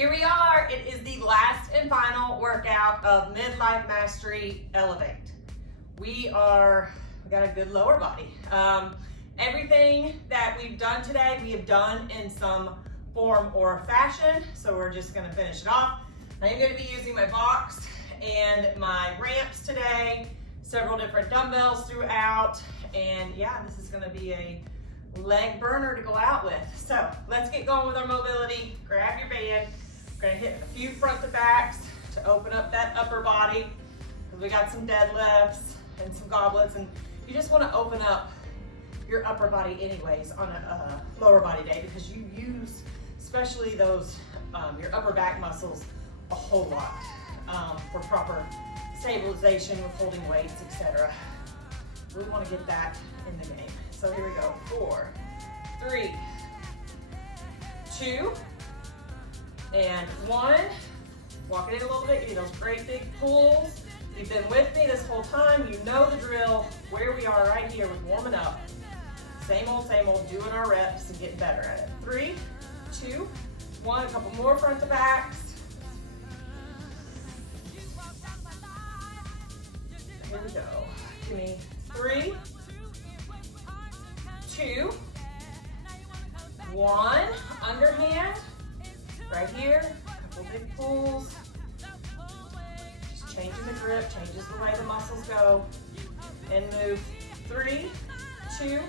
Here we are. It is the last and final workout of Midlife Mastery Elevate. We got a good lower body. Everything that we've done today, we have done in some form or fashion. So we're just gonna finish it off. I'm gonna be using my box and my ramps today, several different dumbbells throughout. And yeah, this is gonna be a leg burner to go out with. So let's get going with our mobility. Grab your band. We're gonna hit a few front to backs to open up that upper body. We got some deadlifts and some goblets, and you just wanna open up your upper body anyways on a lower body day, because you use, especially those, your upper back muscles a whole lot for proper stabilization with holding weights, etc. We wanna get that in the game. So here we go, 4, 3, 2, and 1. Walk it in a little bit, give you those great big pulls. You've been with me this whole time, you know the drill, where we are right here with warming up. Same old, doing our reps and getting better at it. 3, 2, 1, a couple more front to backs. Here we go. Give me 3, 2, 1, underhand, right here, a couple big pulls, just changing the grip, changes the way the muscles go, and move. 3, 2,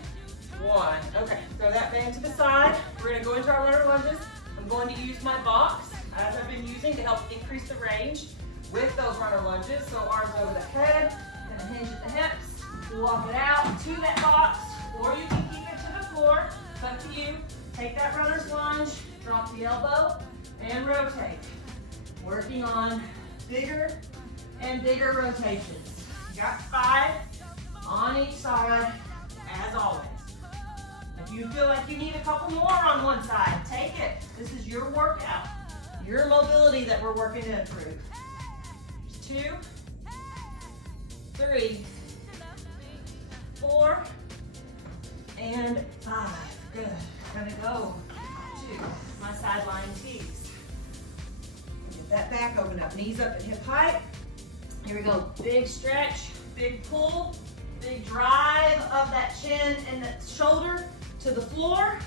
1. Okay, throw that band to the side. We're gonna go into our runner lunges. I'm going to use my box, as I've been using, to help increase the range with those runner lunges. So arms over the head, gonna hinge at the hips, walk it out to that box, or you can keep it to the floor. It's up to you. Take that runner's lunge, drop the elbow, and rotate. Working on bigger and bigger rotations. You got 5 on each side, as always. If you feel like you need a couple more on one side, take it. This is your workout, your mobility that we're working to improve. 2, 3, 4, and 5. Good. Gonna go to my sideline tees. Get that back open up, knees up at hip height. Here we go. Big stretch, big pull, big drive of that chin and that shoulder to the floor.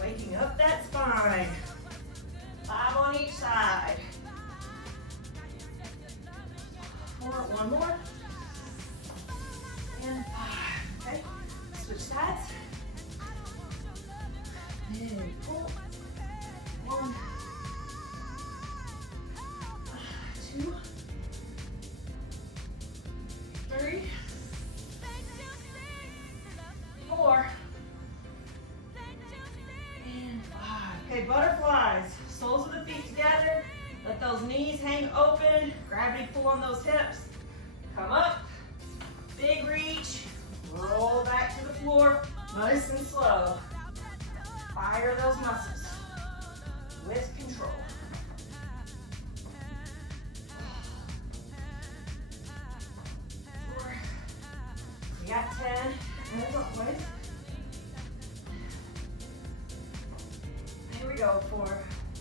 Waking up that spine. 5 on each side. 4, 1 more. And 5. Okay. Switch sides. And pull. 1, 2, 3, 4, and 5. Okay, butterflies. Soles of the feet together. Let those knees hang open. Gravity pull on those hips. Come up. Big reach. Roll back to the floor. Nice and slow. Fire those muscles with control. We got 10, as always. Here we go for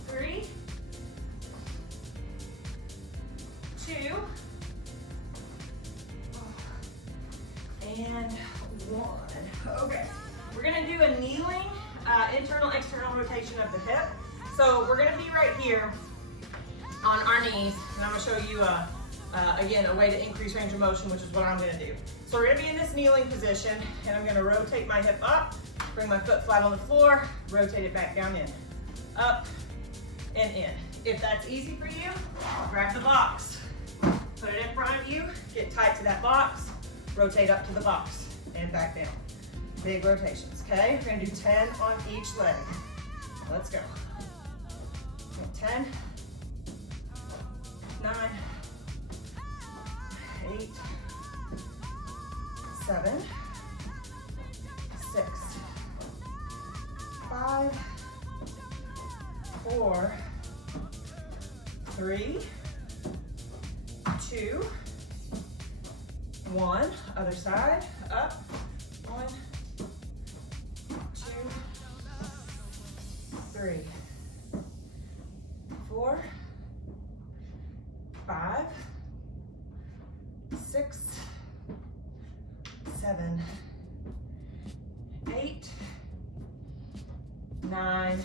3, 2, and 1. Okay, we're gonna do a kneeling internal, external rotation of the hip. So we're gonna be right here on our knees, and I'm gonna show you again, a way to increase range of motion, which is what I'm gonna do. So we're gonna be in this kneeling position, and I'm gonna rotate my hip up, bring my foot flat on the floor, rotate it back down in, up and in. If that's easy for you, grab the box, put it in front of you, get tight to that box, rotate up to the box and back down. Big rotations, okay? We're gonna do 10 on each leg. Let's go. 10, 9, 8, 7, 6, 5, 4, 3, 2, 1. Other side, up. 1, 2, 3, 6, 7, 8, 9,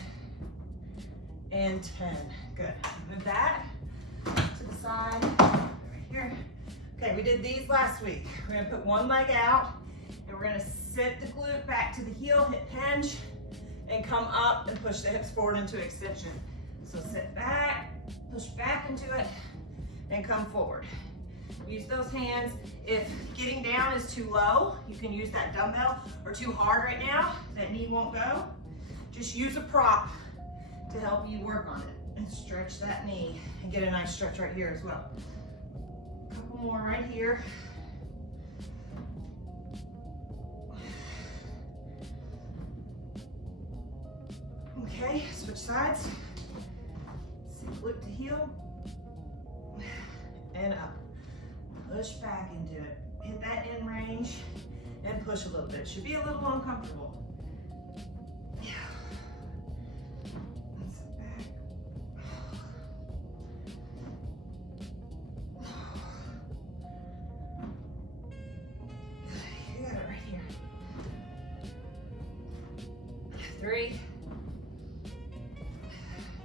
and 10. Good. Move that to the side, right here. Okay, we did these last week. We're gonna put one leg out, and we're gonna sit the glute back to the heel, hip hinge, and come up and push the hips forward into extension. So sit back, push back into it, and come forward. Use those hands. If getting down is too low, you can use that dumbbell, or too hard right now, that knee won't go. Just use a prop to help you work on it and stretch that knee and get a nice stretch right here as well. A couple more right here. Okay, switch sides. Sit glute to heel and up. Push back into it. Hit that in range and push a little bit. Should be a little uncomfortable. Yeah. And sit back. You got it right here. 3,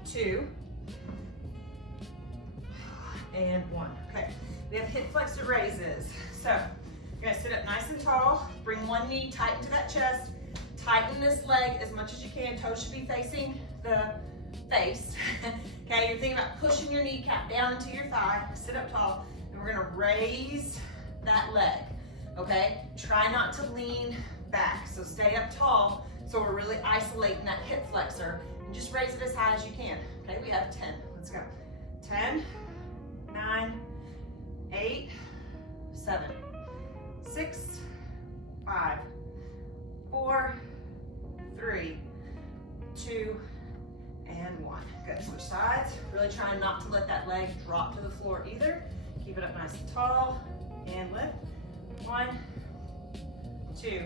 2, and 1. Okay, we have hip flexor raises. So you're gonna sit up nice and tall, bring one knee tight into that chest, tighten this leg as much as you can. Toes should be facing the face. Okay, you're thinking about pushing your kneecap down into your thigh, sit up tall, and we're gonna raise that leg, okay? Try not to lean back, so stay up tall, so we're really isolating that hip flexor, and just raise it as high as you can. Okay, we have 10, let's go. 10, 9, 8, 7, 6, 5, 4, 3, 2, and 1. Good, switch sides. Really trying not to let that leg drop to the floor either. Keep it up nice and tall, and lift. 1, 2,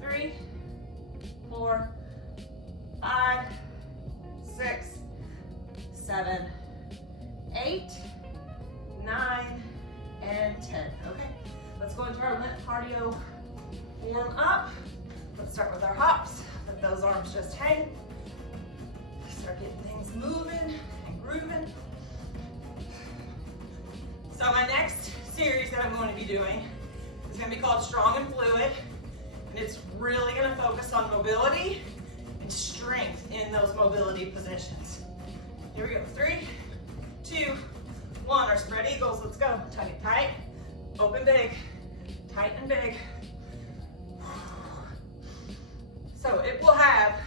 3, 4, 5, 6, 7, 8, 9, and 10. Okay, let's go into our limp cardio warm up. Let's start with our hops. Let those arms just hang. Start getting things moving and grooving. So my next series that I'm going to be doing is going to be called Strong and Fluid, and it's really going to focus on mobility and strength in those mobility positions. Here we go. 3, 2, 1. Our spread eagles. Let's go. Tuck it tight. Open big. Tight and big. So it will have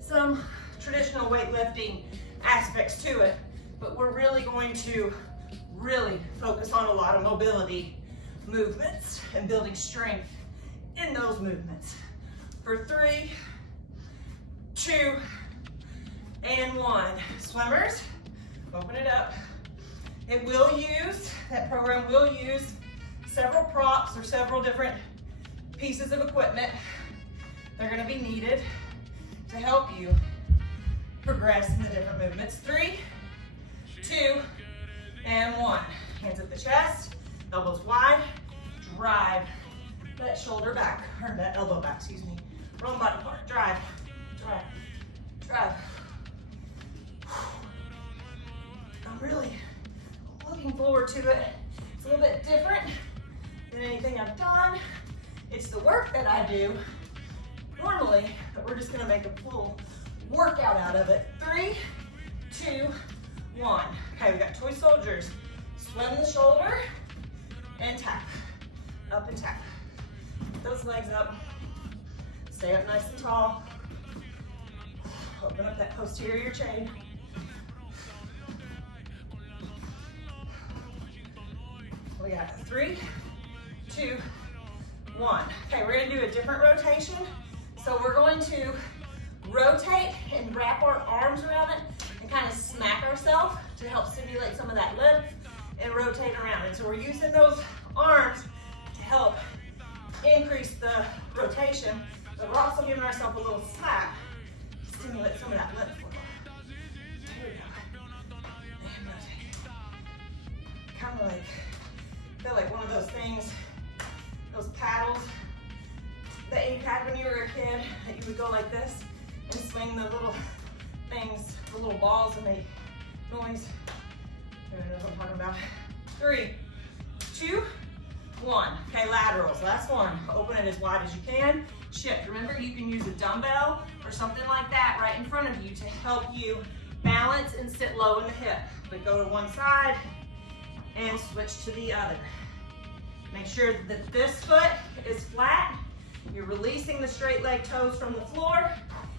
some traditional weightlifting aspects to it, but we're really going to focus on a lot of mobility movements and building strength in those movements. For 3, 2, and 1. Swimmers, open it up. That program will use several props or several different pieces of equipment. They're going to be needed to help you progress in the different movements. 3, 2, and 1. Hands at the chest, elbows wide, drive that shoulder back, or that elbow back, excuse me. Wrong body part, drive, drive, drive. I'm really looking forward to it. It's a little bit different than anything I've done. It's the work that I do normally, but we're just gonna make a full workout out of it. 3, 2, 1. Okay, we got toy soldiers. Swim the shoulder and tap. Up and tap. Get those legs up. Stay up nice and tall. Open up that posterior chain. We got 3, 2, 1. Okay, we're gonna do a different rotation. So we're going to rotate and wrap our arms around it and kind of smack ourselves to help stimulate some of that lymph and rotate around. And so we're using those arms to help increase the rotation, but we're also giving ourselves a little slap to stimulate some of that lymph flow. Here we go. And rotate. Kind of like, I feel like one of we go like this and swing the little things, the little balls that make noise. Everyone knows what I'm talking about. 3, 2, 1. Okay, laterals, last one. Open it as wide as you can. Shift. Remember, you can use a dumbbell or something like that right in front of you to help you balance and sit low in the hip. But go to one side and switch to the other. Make sure that this foot is flat. You're releasing the straight leg toes from the floor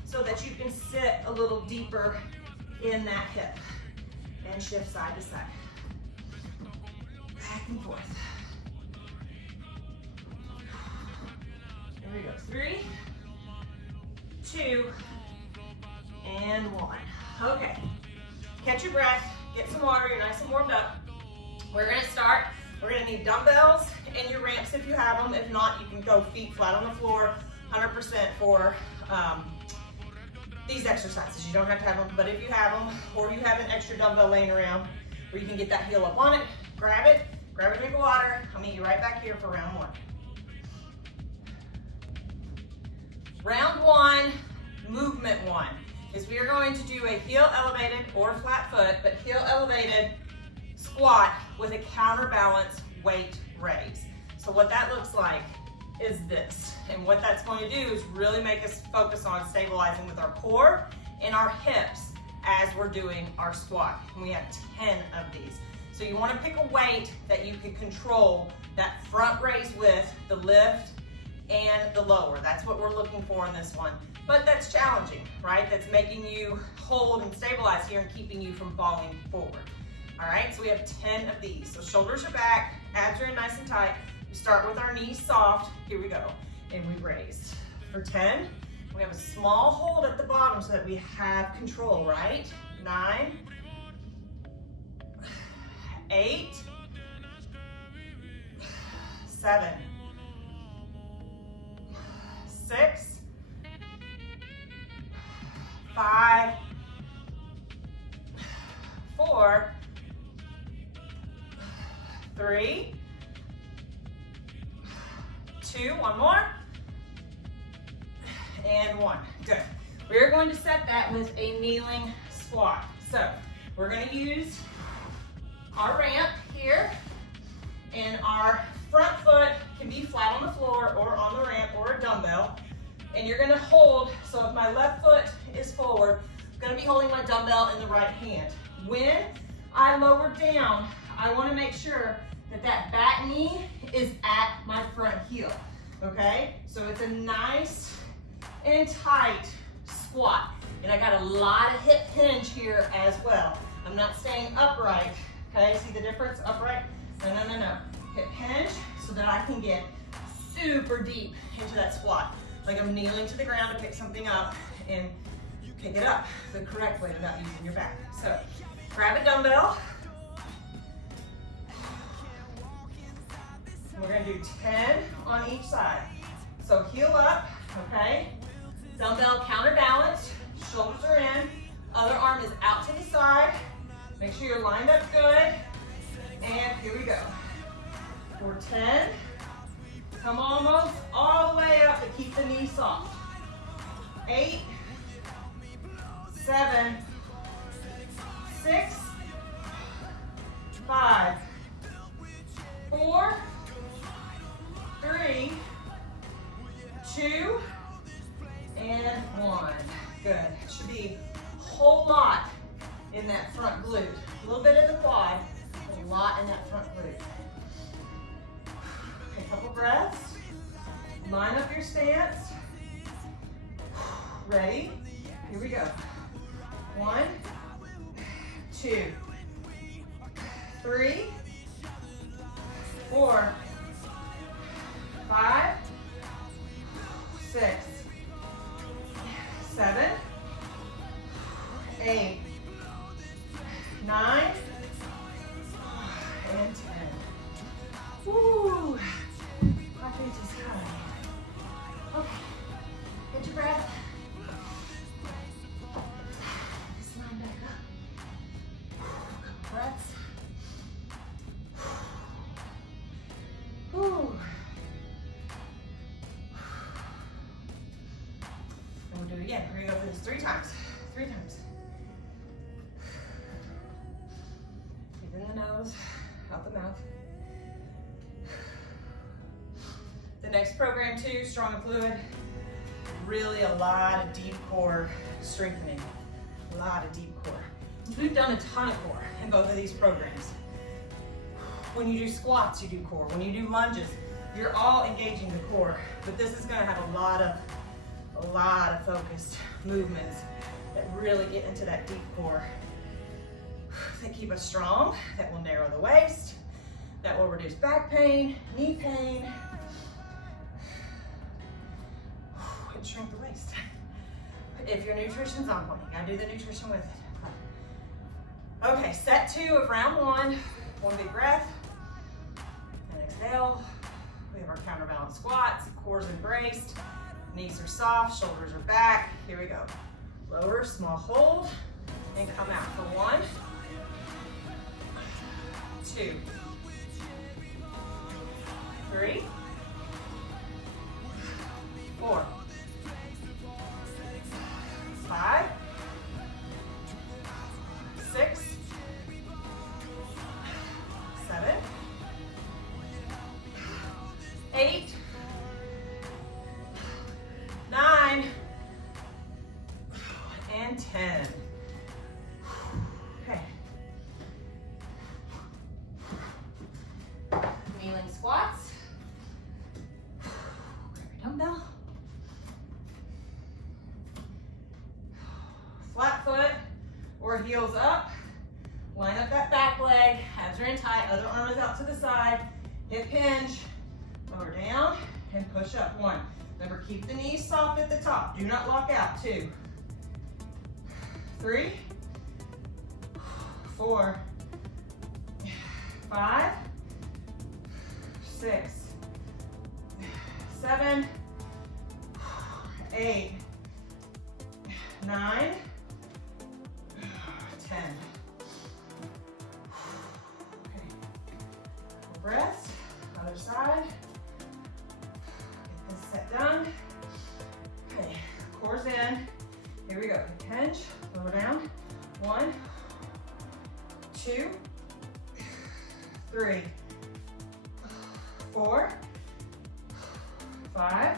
so that you can sit a little deeper in that hip. And shift side to side. Back and forth. Here we go. 3, 2, and 1. Okay. Catch your breath. Get some water. You're nice and warmed up. We're going to start. We're going to need dumbbells and your ramps if you have them. If not, you can go feet flat on the floor, 100% for these exercises. You don't have to have them, but if you have them, or you have an extra dumbbell laying around where you can get that heel up on it, grab a drink of water. I'll meet you right back here for round 1. Round 1, movement 1, is we are going to do a heel elevated or flat foot, but heel elevated squat with a counterbalance weight raise. So what that looks like is this. And what that's going to do is really make us focus on stabilizing with our core and our hips as we're doing our squat. And we have 10 of these. So you want to pick a weight that you can control that front raise with, the lift and the lower. That's what we're looking for in this one. But that's challenging, right? That's making you hold and stabilize here and keeping you from falling forward. All right, so we have 10 of these. So shoulders are back, abs are in nice and tight. We start with our knees soft. Here we go. And we raise. For 10, we have a small hold at the bottom so that we have control, right? 9, 8, 7, 6, 5, 4, 3, 2, one more, and 1. Good. We're going to set that with a kneeling squat. So we're going to use our ramp here, and our front foot can be flat on the floor or on the ramp or a dumbbell. And you're going to hold, so if my left foot is forward, I'm going to be holding my dumbbell in the right hand. When I lower down, I want to make sure that that back knee is at my front heel, okay? So it's a nice and tight squat. And I got a lot of hip hinge here as well. I'm not staying upright, okay? See the difference? Upright? No. Hip hinge so that I can get super deep into that squat. Like I'm kneeling to the ground to pick something up and pick it up the correct way without using your back. So grab a dumbbell. We're going to do 10 on each side. So heel up, okay? Dumbbell counterbalance, shoulders are in, other arm is out to the side. Make sure you're lined up good. And here we go. For 10, come almost all the way up to keep the knee soft. 8, 7, 6, 5, 4, 3, 2, and 1. Good. Should be a whole lot in that front glute. A little bit in the quad, a lot in that front glute. Okay, a couple breaths. Line up your stance. Ready? Here we go. 1, 2, 3, 4, 5, 6, 7, 8, 9, and 10. Woo! Heart rate is high. Okay, get your breath. Just line back up. Couple breaths. Woo. again. We're gonna go for this 3 times. 3 times. Breathe in the nose, out the mouth. The next program too, strong and fluid. Really a lot of deep core strengthening. A lot of deep core. We've done a ton of core in both of these programs. When you do squats, you do core. When you do lunges, you're all engaging the core. But this is gonna have a lot of focused movements that really get into that deep core. That keep us strong, that will narrow the waist, that will reduce back pain, knee pain, and shrink the waist. If your nutrition's on point, you gotta do the nutrition with it. Okay, set 2 of round 1. One big breath, and exhale. We have our counterbalance squats, core's embraced, knees are soft, shoulders are back. Here we go. Lower, small hold, and come out for 1, 2, 3, 4, 5, 6, 7, 8, 9, and 10. Okay. Kneeling squats. Grab your dumbbell. Flat foot or heels up. Line up that back leg. Abs are in tight. Other arm is out to the side. Hip hinge. Lower down and push up. 1. Remember, keep the knees soft at the top. Do not lock out. 2, 3, 4, 5, 6, 7, 8, 9, 10. Okay. Breath, other side. Get this set done. Okay, core's in. Here we go. Hinge, lower down. 1, 2, 3, 4, 5,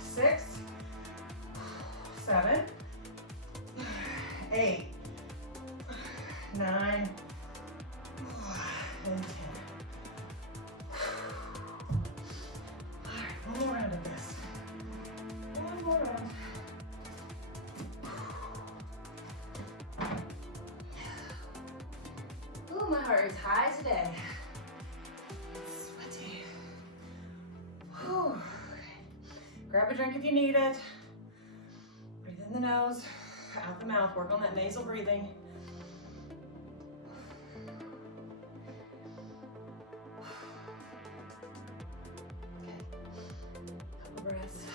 6, 7, 8, 9, and 10. All right, one more round of this. One more round. Ooh, my heart is high today. It's sweaty. Whew. Grab a drink if you need it. Breathe in the nose, out the mouth. Work on that nasal breathing. Okay. Couple breaths.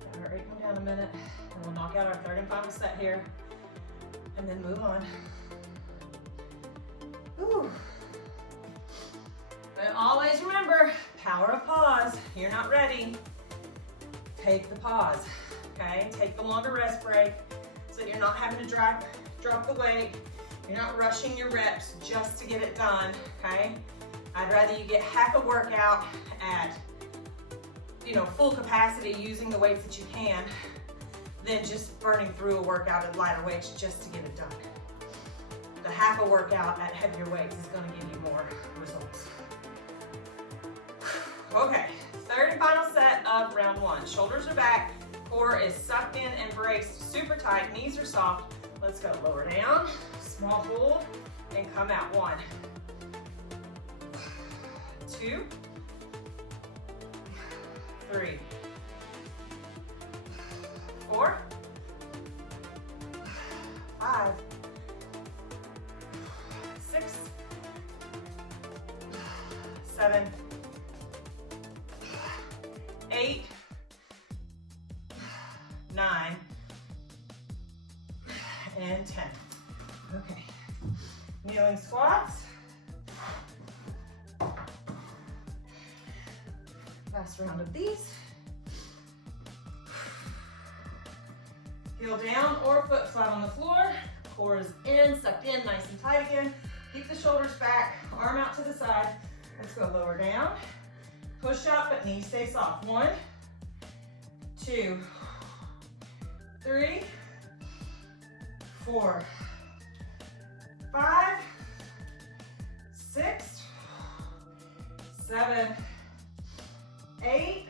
Let our heart rate come down a minute, and we'll knock out our 3rd and final set here, and then move on. Ooh. But always remember, power of pause. You're not ready. Take the pause, okay? Take the longer rest break so that you're not having to drop the weight. You're not rushing your reps just to get it done, okay? I'd rather you get half a workout at, full capacity using the weights that you can than just burning through a workout at lighter weights just to get it done. The half a workout at heavier weights is going to give you more results. Okay, 3rd and final set of round 1. Shoulders are back, core is sucked in and braced, super tight, knees are soft. Let's go. Lower down, small hold, and come out. 1, 2, 3, 4, 5, 6, 7, 8, 9, and 10. Okay. Kneeling squats. Last round of these. Heel down or foot flat on the floor. Core is in, sucked in, nice and tight again. Keep the shoulders back, arm out to the side. Let's go lower down. Push up, but knees stay soft. 1, 2, 3, 4, 5, 6, 7, 8,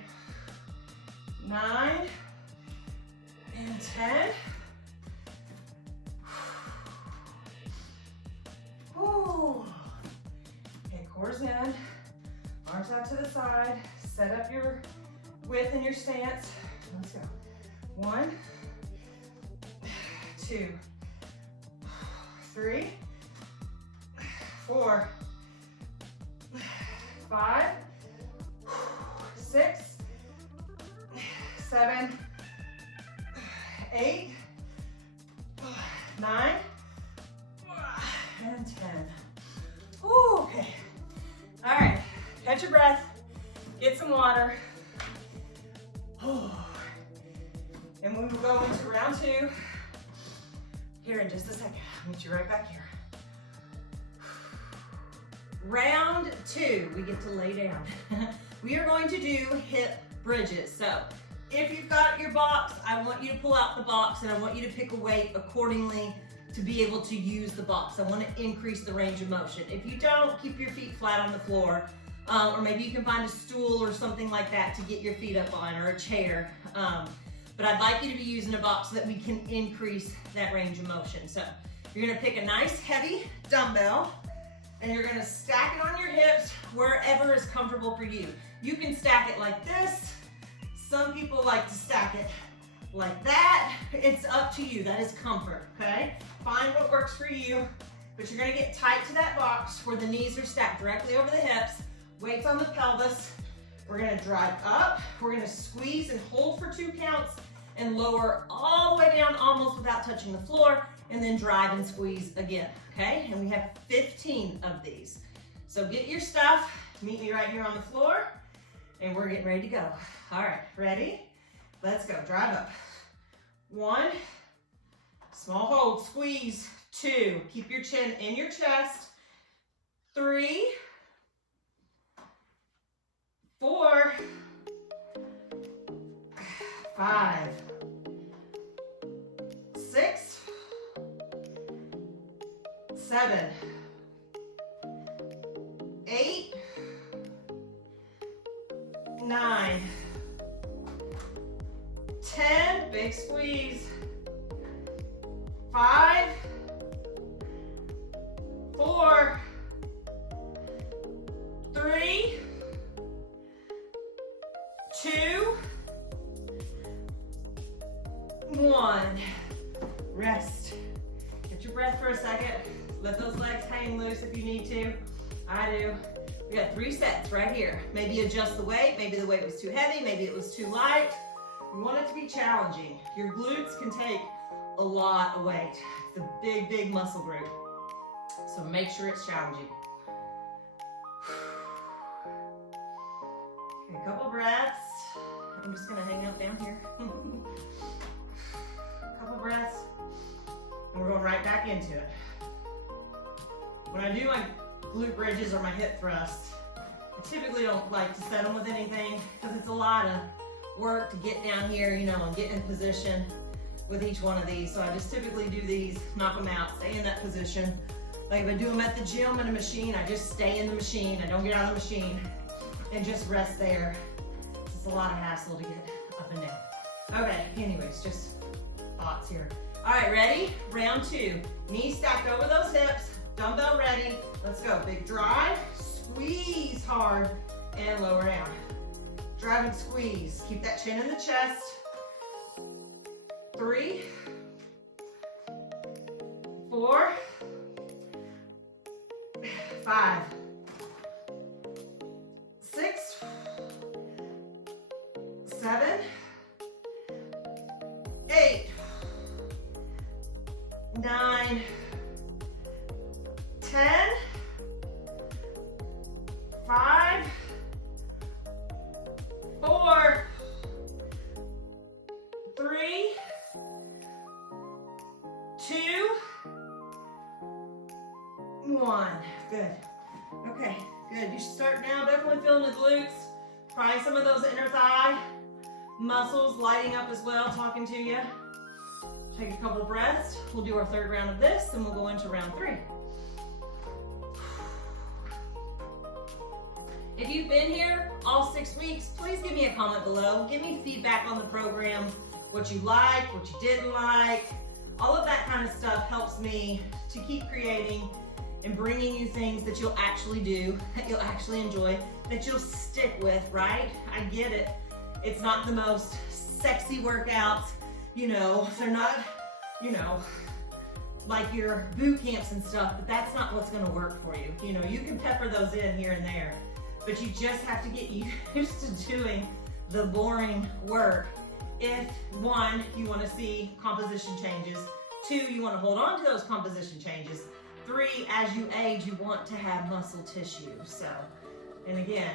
9, and 10. Whew. Okay, core's in, arms out to the side, set up your width in your stance. Let's go. 1, 2, 3, 4, 5, 6, 7, 8, 9, and 10. Ooh, okay. All right, catch your breath, get some water. And we will go into round 2 here in just a second. I'll meet you right back here. Round 2, we get to lay down. We are going to do hip bridges. So if you've got your box, I want you to pull out the box and I want you to pick a weight accordingly to be able to use the box. I want to increase the range of motion. If you don't, keep your feet flat on the floor, or maybe you can find a stool or something like that to get your feet up on, or a chair. But I'd like you to be using a box so that we can increase that range of motion. So you're gonna pick a nice heavy dumbbell and you're gonna stack it on your hips wherever is comfortable for you. You can stack it like this. Some people like to stack it like that. It's up to you, that is comfort, okay? Find what works for you, but you're gonna get tight to that box where the knees are stacked directly over the hips, weights on the pelvis. We're gonna drive up, we're gonna squeeze and hold for 2 counts and lower all the way down almost without touching the floor, and then drive and squeeze again, okay? And we have 15 of these. So get your stuff, meet me right here on the floor, and we're getting ready to go. All right, ready? Let's go, drive up. 1, small hold, squeeze. 2, keep your chin in your chest. 3, 4, 5, 6, 7, 8, 9, 10, big squeeze. 5, 4, 3, 2, 1. Rest. Get your breath for a second. Let those legs hang loose if you need to. I do. We got 3 sets right here. Maybe adjust the weight. Maybe the weight was too heavy. Maybe it was too light. You want it to be challenging. Your glutes can take a lot of weight. It's a big, big muscle group. So make sure it's challenging. Okay, a couple breaths. I'm just gonna hang out down here. Couple breaths, and we're going right back into it. When I do my glute bridges or my hip thrusts, I typically don't like to set them with anything because it's a lot of work to get down here, you know, and get in position with each one of these. So I just typically do these, knock them out, stay in that position. Like if I do them at the gym in a machine, I just stay in the machine. I don't get out of the machine and just rest there. It's a lot of hassle to get up and down. Okay, anyways, just thoughts here. All right, ready? Round 2. Knees stacked over those hips, dumbbell ready. Let's go. Big drive, squeeze hard, and lower down. Drive and squeeze. Keep that chin in the chest. 3, 4, 5, 6, 7, 8, 9, 10, 5, 4, 3, 2, 1. Good. Okay, good. You should start now. Definitely feeling the glutes. Probably some of those inner thigh muscles lighting up as well, talking to you. Take a couple of breaths. We'll do our third round of this, and we'll go into round 3. If you've been here all 6 weeks, please give me a comment below. Give me feedback on the program, what you liked, what you didn't like. All of that kind of stuff helps me to keep creating and bringing you things that you'll actually do, that you'll actually enjoy, that you'll stick with, right? I get it. It's not the most sexy workouts, you know, they're not, you know, like your boot camps and stuff, but that's not what's gonna work for you. You know, you can pepper those in here and there, but you just have to get used to doing the boring work. If 1, you wanna see composition changes, 2, you wanna hold on to those composition changes, 3, as you age, you want to have muscle tissue. So, and again,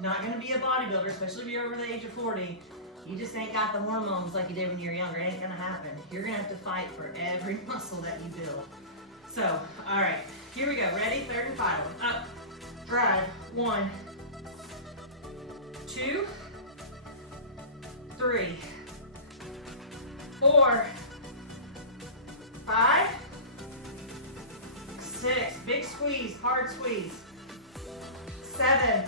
not gonna be a bodybuilder, especially if you're over the age of 40. You just ain't got the hormones like you did when you were younger. It ain't gonna happen. You're gonna have to fight for every muscle that you build. So, all right, here we go. Ready? Third and final. Up, drive. 1, 2, 3, 4, 5, 6. Big squeeze, hard squeeze. 7,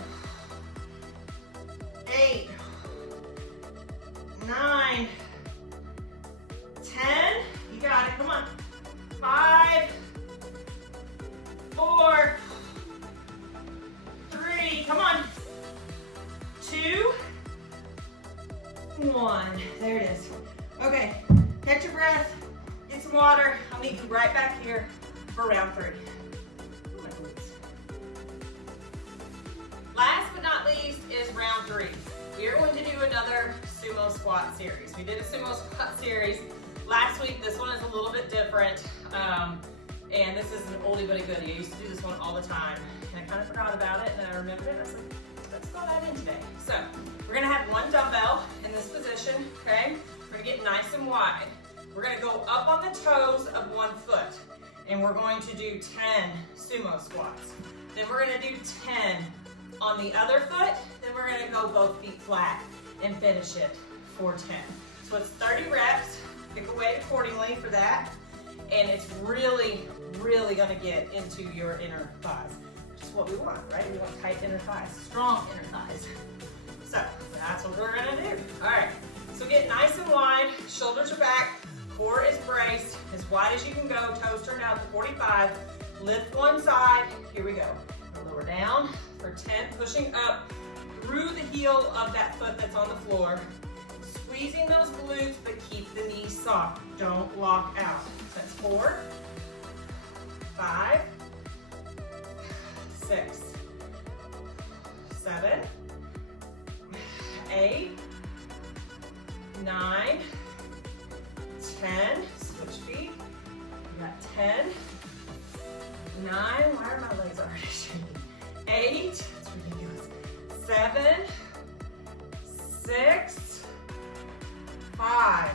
8, 9, 10. You got it. Come on. 5, 4, 3. Come on. 2, 1. There it is. Okay. Catch your breath. Get some water. I'll meet you right back here for round 3. Last but not least is round 3. We are going to do another sumo squat series. We did a sumo squat series last week. This one is a little bit different. And this is an oldie but a goodie. I used to do this one all the time. And I kind of forgot about it, and then I remembered it. I was like, let's throw that in today. So we're gonna have 1 dumbbell in this position, okay? We're gonna get nice and wide. We're gonna go up on the toes of 1 foot. And we're going to do 10 sumo squats. Then we're gonna do 10 on the other foot. Then we're gonna go both feet flat and finish it for 10. So it's 30 reps. Pick a weight accordingly for that. And it's really, really gonna get into your inner thighs, which is what we want, right? We want tight inner thighs, strong inner thighs. So that's what we're gonna do. All right, so get nice and wide, shoulders are back, core is braced, as wide as you can go, toes turned out to 45, lift one side, here we go. Lower down for 10, pushing up through the heel of that foot that's on the floor, squeezing those glutes, but keep the knees soft, don't lock out. So that's 4, 5, 6, 7, 8, 9, 10, switch feet, we got 10, 9, why are my legs already shaking? 8, that's ridiculous, 7, 6, 5,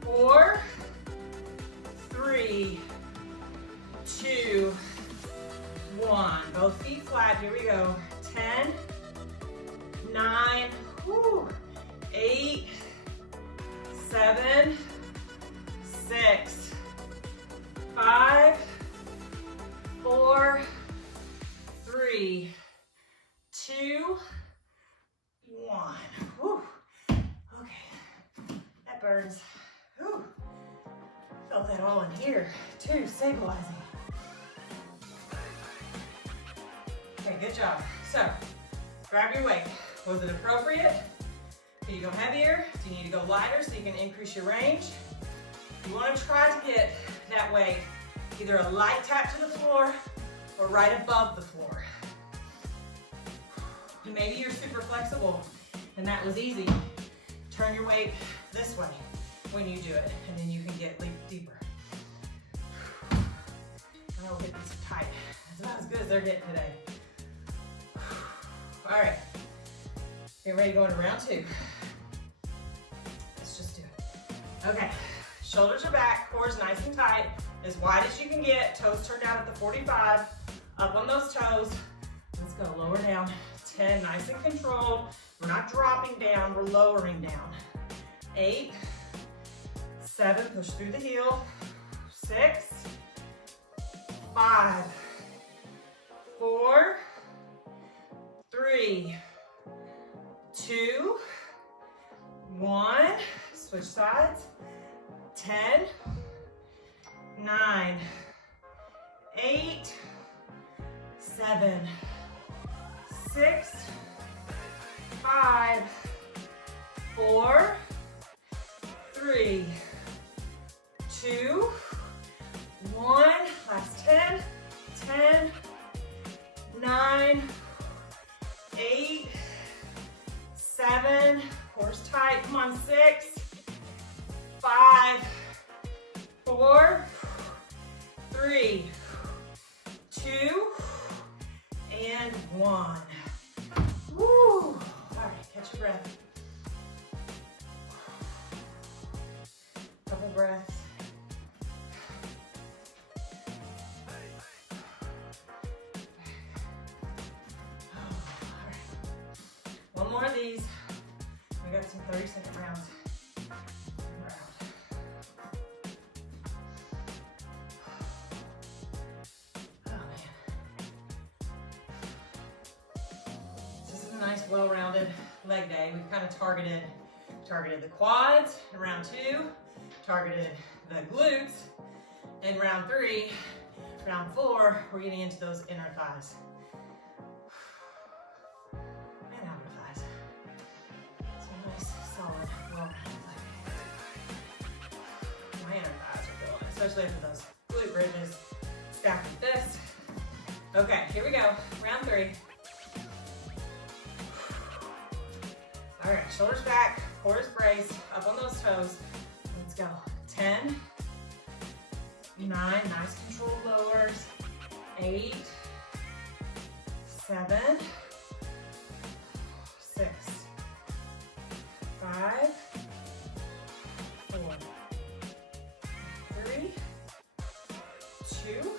4, 3, 2, 1. Both feet flat, here we go. 10, 9, 8, 7, 6, 5, 4, 3, 2, 1. Whew. Okay, that burns. Whew. Felt that all in here too, stabilizing. Okay, good job. So, grab your weight. Was it appropriate? Can you go heavier? Do you need to go lighter so you can increase your range? You want to try to get that weight either a light tap to the floor or right above the floor. Maybe you're super flexible and that was easy. Turn your weight this way when you do it, and then you can get deeper. I know we're getting so tight. It's not as good as they're getting today. All right, get ready to go into round 2. Let's just do it. Okay, Shoulders are back, core is nice and tight, as wide as you can get, toes turned out at the 45, up on those toes. Let's go, lower down, 10, nice and controlled. We're not dropping down, we're lowering down. 8, 7, push through the heel, 6, 5, 4, 3, 2, 1, switch sides, 10, 9, 8, 7, 6, 5, 4, 3, 2, 1, last 10, 10, 9, 8, 7, core's tight, come on, 6, 5, 4, 3, 2, and 1. Woo! All right, catch your breath. Couple breaths. All right. One more of these. We got some 30-second rounds. Nice well-rounded leg day. We've kind of targeted the quads in round 2, targeted the glutes in round 3. Round 4, we're getting into those inner thighs and outer thighs. So nice, solid, well-rounded leg day. My inner thighs are feeling it, especially after those glute bridges stacked with this. Okay, here we go. Round 3. All right, shoulders back, core is braced, up on those toes. Let's go. 10, 9, nice controlled lowers. 8, 7, 6, 5, 4, 3, 2,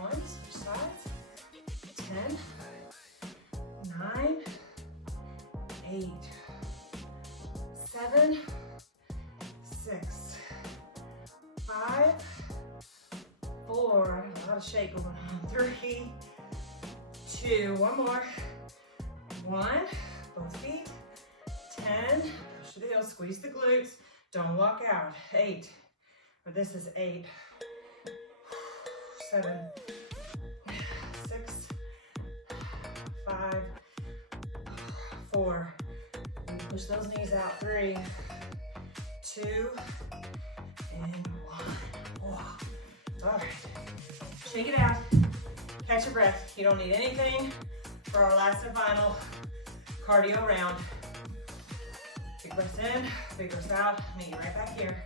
1, switch sides. 10, 9, 8, 7, 6, 5, 4, a lot of shake going on. 3, 2, one more. 1, both feet. 10, push to the heel, squeeze the glutes. Don't walk out. 8, or this is 8, 7, 6, 5, 4. Push those knees out. 3, 2, and 1. Wow. All right. Shake it out. Catch your breath. You don't need anything for our last and final cardio round. Big breaths in, big breaths out. Meet you right back here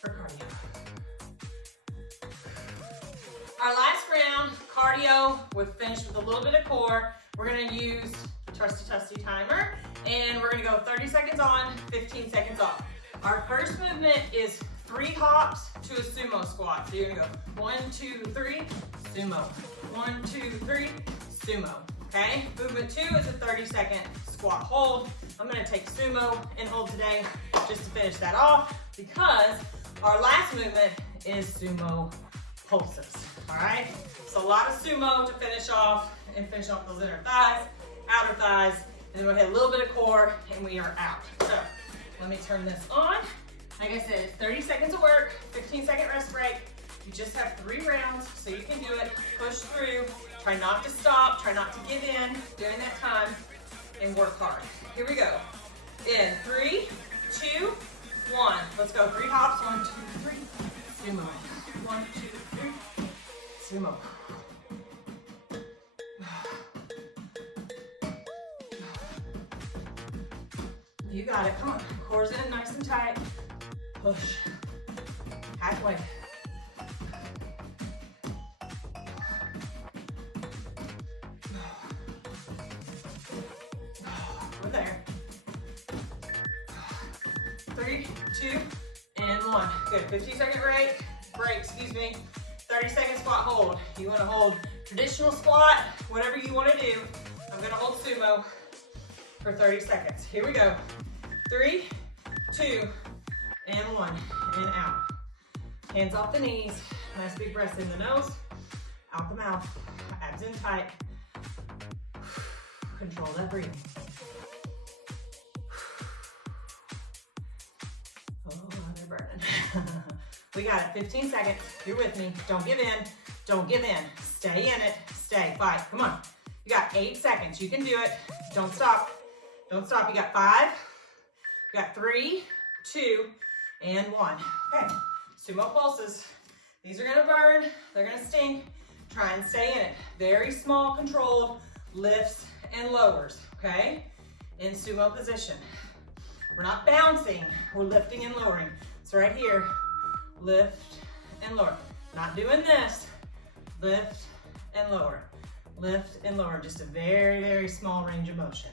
for cardio. Our last round, cardio, we're finished with a little bit of core. We're gonna use the trusty timer, and we're gonna go 30 seconds on, 15 seconds off. Our first movement is 3 hops to a sumo squat. So you're gonna go 1, 2, 3, sumo. 1, 2, 3, sumo. Okay? Movement 2 is a 30-second squat hold. I'm gonna take sumo and hold today just to finish that off, because our last movement is sumo pulses. All right? So a lot of sumo to finish off, and finish off those inner thighs, outer thighs, and then we'll hit a little bit of core, and we are out. So let me turn this on. Like I said, it's 30 seconds of work, 15-second rest break. You just have 3 rounds, so you can do it. Push through. Try not to stop. Try not to give in during that time, and work hard. Here we go. In 3, 2, 1. Let's go. 3 hops. 1, 2, 3. Sumo. 1, 2, 3. Sumo. You got it. Come on. Core's in nice and tight. Push. Halfway. We're there. 3, 2, and 1. Good, 15-second break, excuse me. 30-second squat hold. You wanna hold traditional squat, whatever you wanna do. I'm gonna hold sumo for 30 seconds. Here we go. 3, 2, and 1, and out. Hands off the knees. Nice big breaths in the nose, out the mouth, abs in tight. Control that breathing. Oh, they're burning. We got it, 15 seconds. You're with me. Don't give in, don't give in. Stay in it, stay, fight, come on. You got 8 seconds, you can do it. Don't stop, don't stop. You got 5, you got 3, 2, and 1. Okay, sumo pulses. These are gonna burn, they're gonna stink. Try and stay in it. Very small, controlled lifts and lowers, okay? In sumo position. We're not bouncing, we're lifting and lowering. So right here, lift and lower. Not doing this, lift and lower. Lift and lower, just a very, very small range of motion.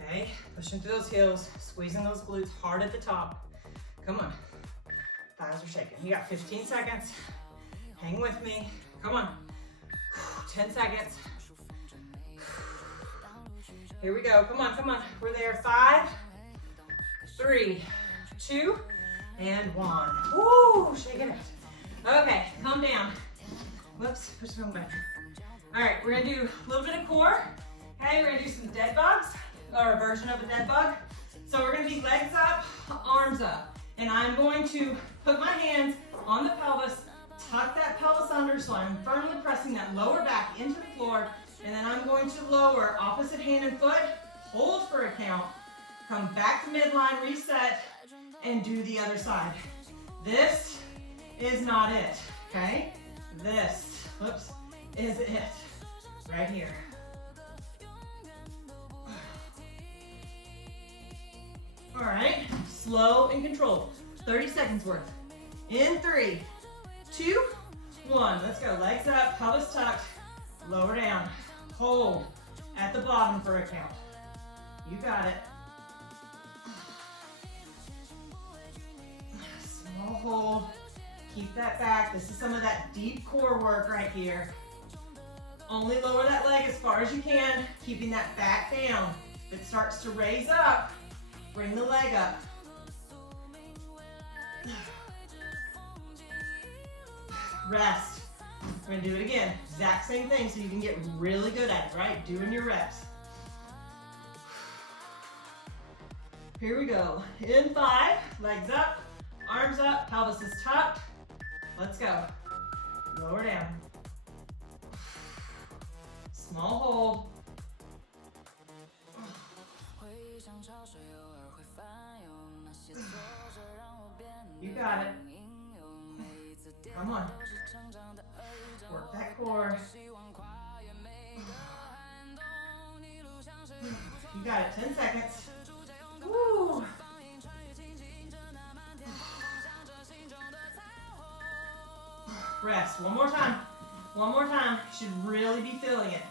Okay, pushing through those heels, squeezing those glutes hard at the top. Come on, thighs are shaking. You got 15 seconds, hang with me, come on. 10 seconds. Here we go, come on, come on. We're there, 5, 3, 2, and 1. Woo, shaking it. Okay, calm down. Whoops, push it on back. All right, we're gonna do a little bit of core. Okay, we're gonna do some dead bugs, or a version of a dead bug. So we're gonna be legs up, arms up. And I'm going to put my hands on the pelvis, tuck that pelvis under so I'm firmly pressing that lower back into the floor. And then I'm going to lower opposite hand and foot, hold for a count, come back to midline, reset, and do the other side. This is not it, okay? This, whoops, is it, right here. All right, slow and controlled, 30 seconds worth. In 3, 2, 1, let's go. Legs up, pelvis tucked, lower down, hold at the bottom for a count. You got it. Small hold, keep that back. This is some of that deep core work right here. Only lower that leg as far as you can, keeping that back down. If it starts to raise up, bring the leg up. Rest. We're gonna do it again. Exact same thing so you can get really good at it, right? Doing your reps. Here we go. In 5, legs up, arms up, pelvis is tucked. Let's go. Lower down. Small hold. You got it. Come on. Work that core. You got it. 10 seconds. Woo. Rest. One more time. One more time. You should really be feeling it.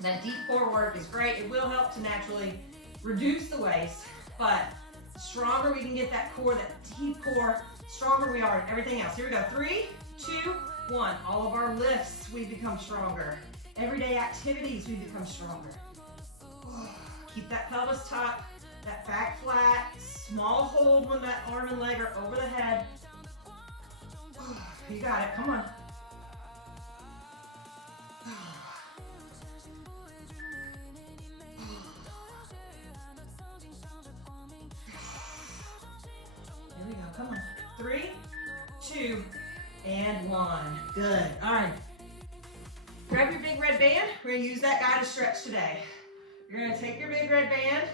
That deep core work is great. It will help to naturally reduce the waist, but the stronger we can get that core, that deep core, stronger we are in everything else. Here we go. 3, 2, 1. All of our lifts, we become stronger. Everyday activities, we become stronger. Keep that pelvis tucked, that back flat, small hold when that arm and leg are over the head. You got it, come on. Here we go, come on. 3, 2, and 1. Good, all right. Grab your big red band. We're gonna use that guy to stretch today. You're gonna take your big red band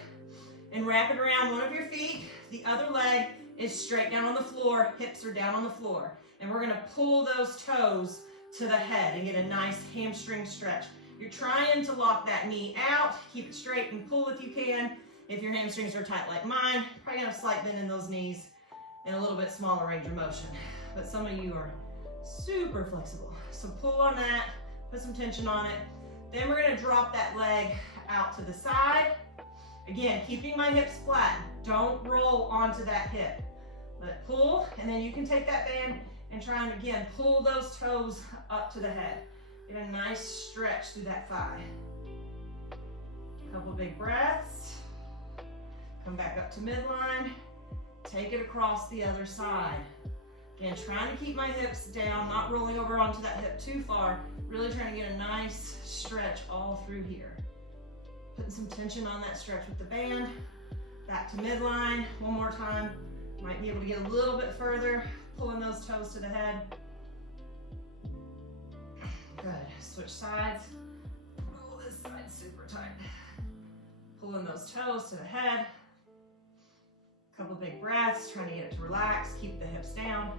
and wrap it around one of your feet. The other leg is straight down on the floor, hips are down on the floor. And we're gonna pull those toes to the head and get a nice hamstring stretch. You're trying to lock that knee out, keep it straight and pull if you can. If your hamstrings are tight like mine, probably gonna have a slight bend in those knees and a little bit smaller range of motion. But some of you are super flexible. So pull on that, put some tension on it. Then we're gonna drop that leg out to the side. Again, keeping my hips flat. Don't roll onto that hip. Let it pull, and then you can take that band and try and again pull those toes up to the head. Get a nice stretch through that thigh. Couple big breaths. Come back up to midline. Take it across the other side. Again, trying to keep my hips down, not rolling over onto that hip too far. Really trying to get a nice stretch all through here. Putting some tension on that stretch with the band. Back to midline. One more time. Might be able to get a little bit further, pulling those toes to the head. Good. Switch sides. Oh, this side's super tight. Pulling those toes to the head. Couple big breaths, trying to get it to relax. Keep the hips down.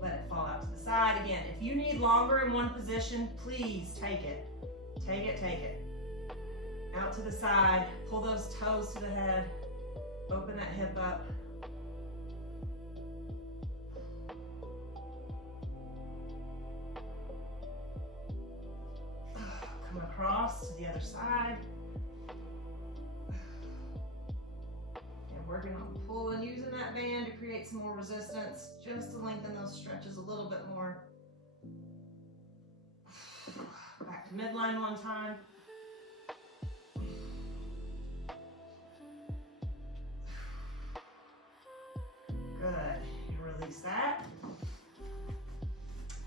Let it fall out to the side. Again, if you need longer in one position, please take it. Take it, take it. Out to the side. Pull those toes to the head. Open that hip up. Come across to the other side. And working on pulling, using that band to create some more resistance, just to lengthen those stretches a little bit more. Back to midline one time. Good. And release that.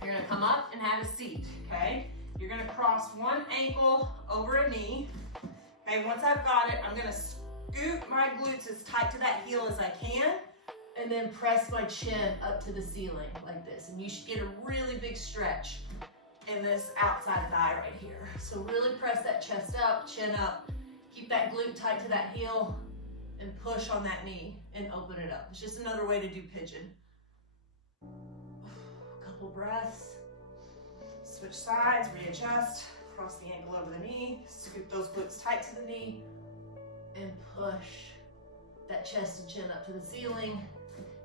You're going to come up and have a seat, okay? You're going to cross one ankle over a knee. Okay, once I've got it, I'm going to scoot my glutes as tight to that heel as I can, and then press my chin up to the ceiling like this. And you should get a really big stretch in this outside thigh right here. So really press that chest up, chin up, keep that glute tight to that heel, and push on that knee and open it up. It's just another way to do pigeon. Couple breaths. Switch sides, readjust, cross the ankle over the knee, scoop those glutes tight to the knee, and push that chest and chin up to the ceiling,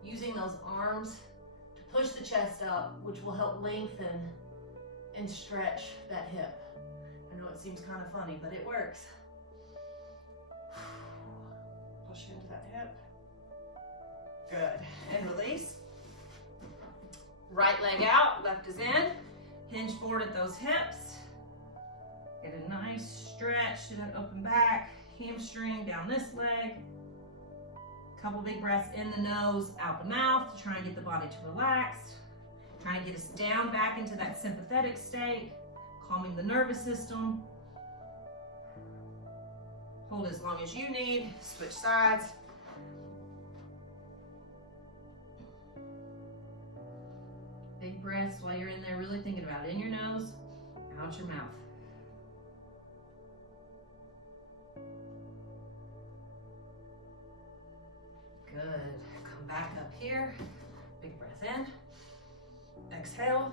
using those arms to push the chest up, which will help lengthen and stretch that hip. I know it seems kind of funny, but it works. Push into that hip. Good. And release. Right leg out, left is in. Hinge forward at those hips. Get a nice stretch to that open back. Hamstring down this leg. Couple big breaths in the nose, out the mouth to try and get the body to relax. Trying to get us down back into that sympathetic state, calming the nervous system. Hold as long as you need. Switch sides. Big breaths while you're in there, really thinking about it. In your nose, out your mouth. Good. Come back up here. Big breath in. Exhale.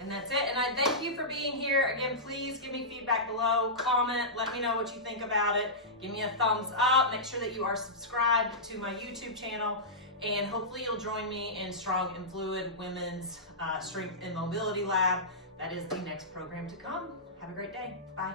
And that's it. And I thank you for being here. Again, please give me feedback below. Comment. Let me know what you think about it. Give me a thumbs up. Make sure that you are subscribed to my YouTube channel. And hopefully you'll join me in Strong and Fluid Women's Strength and Mobility Lab. That is the next program to come. Have a great day. Bye.